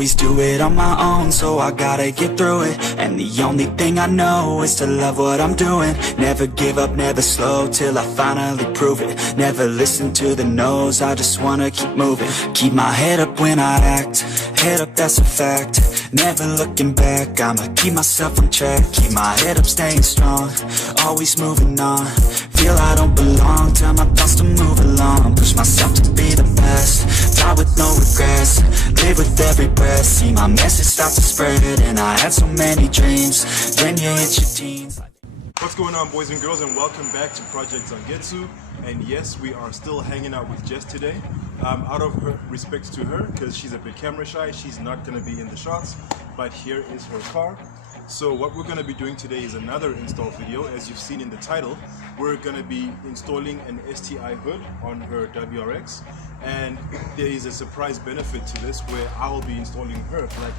always do it on my own, so I gotta get through it. And the only thing I know is to love what I'm doing. Never give up, never slow, till I finally prove it. Never listen to the no's, I just wanna keep moving. Keep my head up when I act, head up, that's a fact. Never looking back, I'ma keep myself on track. Keep my head up, staying strong, always moving on. Feel I don't belong, tell my thoughts to move along. Push myself to be the best, die with no regrets. Live with every breath, see my message start to spread. And I had so many dreams, then you hit your teens. What's going on, boys and girls, and welcome back to Project Zangetsu. And yes, we are still hanging out with Jess today. Out of respect to her, because she's a bit camera shy, she's not going to be in the shots, but here is her car. So what we're going to be doing today is another install video. As you've seen in the title, we're going to be installing an STI hood on her WRX, and there is a surprise benefit to this where I will be installing her black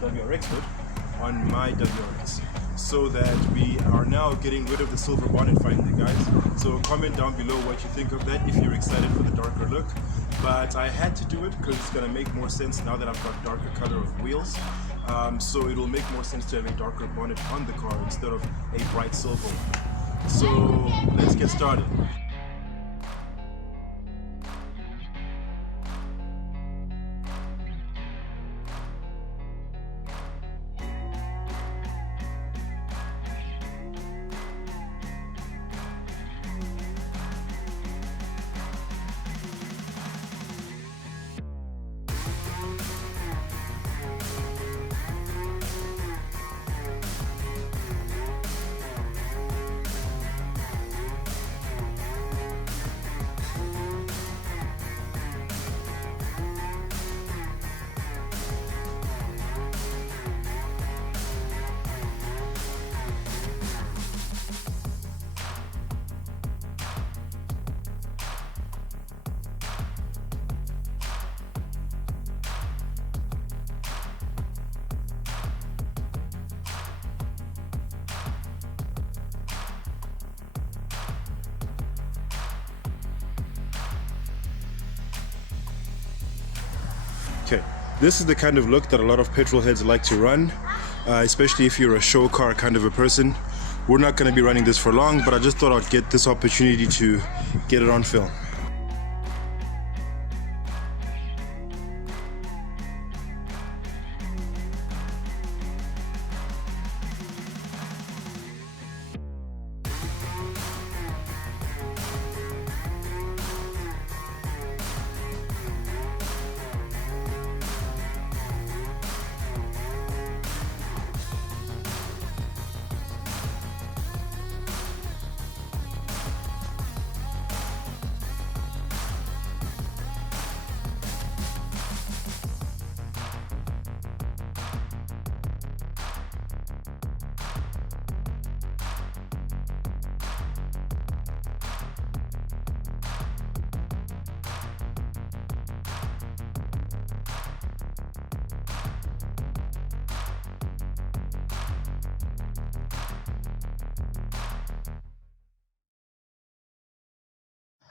WRX hood on my WRX, so that we are now getting rid of the silver bonnet finally, guys. So comment down below what you think of that, if you're excited for the darker look. But I had to do it because it's going to make more sense now that I've got darker color of wheels. So it'll make more sense to have a darker bonnet on the car instead of a bright silver one. So let's get started. Okay, this is the kind of look that a lot of petrol heads like to run, especially if you're a show car kind of a person. We're not going to be running this for long, but I just thought I'd get this opportunity to get it on film.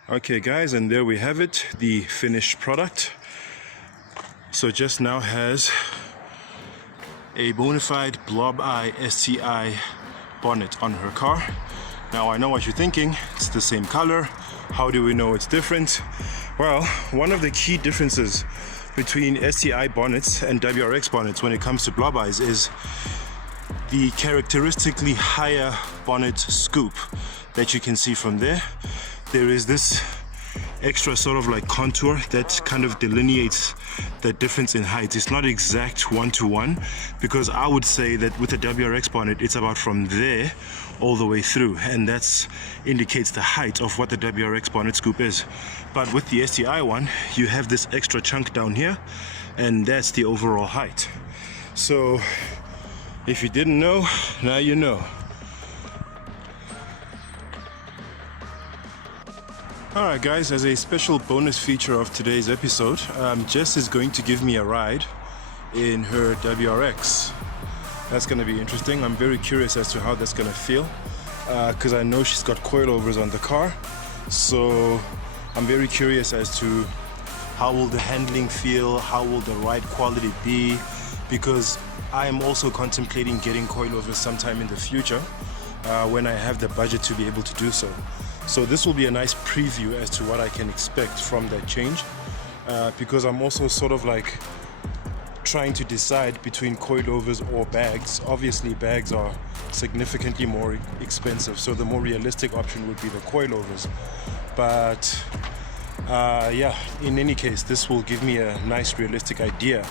Okay guys, and there we have it, the finished product. So Jess now has a bona fide blob eye STI bonnet on her car. Now I know what you're thinking, it's the same color, how do we know it's different? Well, one of the key differences between STI bonnets and WRX bonnets when it comes to blob eyes is the characteristically higher bonnet scoop that you can see from there. There is this extra sort of like contour that kind of delineates the difference in height. It's not exact one-to-one, because I would say that with a WRX bonnet it's about from there all the way through, and that indicates the height of what the WRX bonnet scoop is. But with the STI one, you have this extra chunk down here, and that's the overall height. So if you didn't know, now you know. Alright guys, as a special bonus feature of today's episode, Jess is going to give me a ride in her WRX. That's going to be interesting. I'm very curious as to how that's going to feel, because I know she's got coilovers on the car. So I'm very curious as to how will the handling feel, how will the ride quality be, because I am also contemplating getting coilovers sometime in the future when I have the budget to be able to do so. So this will be a nice preview as to what I can expect from that change, because I'm also sort of like trying to decide between coilovers or bags. Obviously bags are significantly more expensive, so the more realistic option would be the coilovers. But yeah, in any case, this will give me a nice realistic idea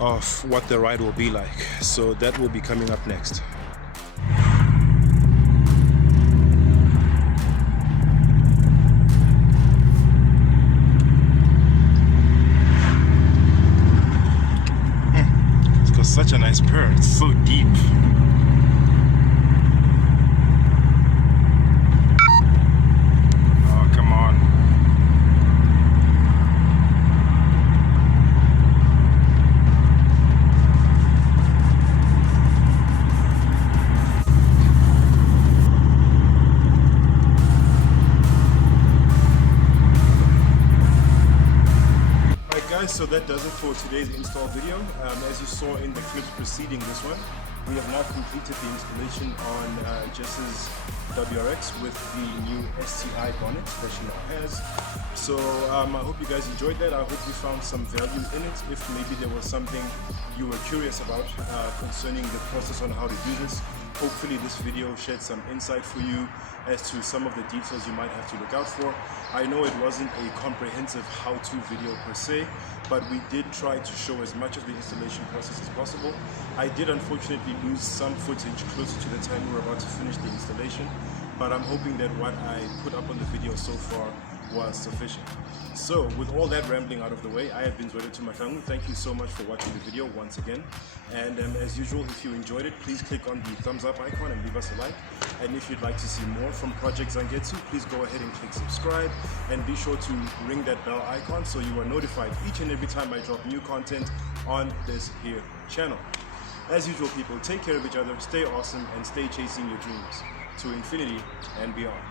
of what the ride will be like. So that will be coming up next. It's got such a nice purr, it's so deep. So that does it for today's install video. As you saw in the clips preceding this one, we have now completed the installation on Jess's WRX with the new STI Bonnet that she now has. So I hope you guys enjoyed that. I hope you found some value in it. If maybe there was something you were curious about concerning the process on how to do this, hopefully this video shed some insight for you as to some of the details you might have to look out for. I know it wasn't a comprehensive how-to video per se, but we did try to show as much of the installation process as possible. I did unfortunately lose some footage closer to the time we were about to finish the installation, but I'm hoping that what I put up on the video so far was sufficient. So with all that rambling out of the way, I have been Zangetsu. Thank you so much for watching the video once again, and as usual, if you enjoyed it, please click on the thumbs up icon and leave us a like. And if you'd like to see more from Project Zangetsu, please go ahead and click subscribe, and be sure to ring that bell icon so you are notified each and every time I drop new content on this here channel. As usual, people, take care of each other, stay awesome, and stay chasing your dreams to infinity and beyond.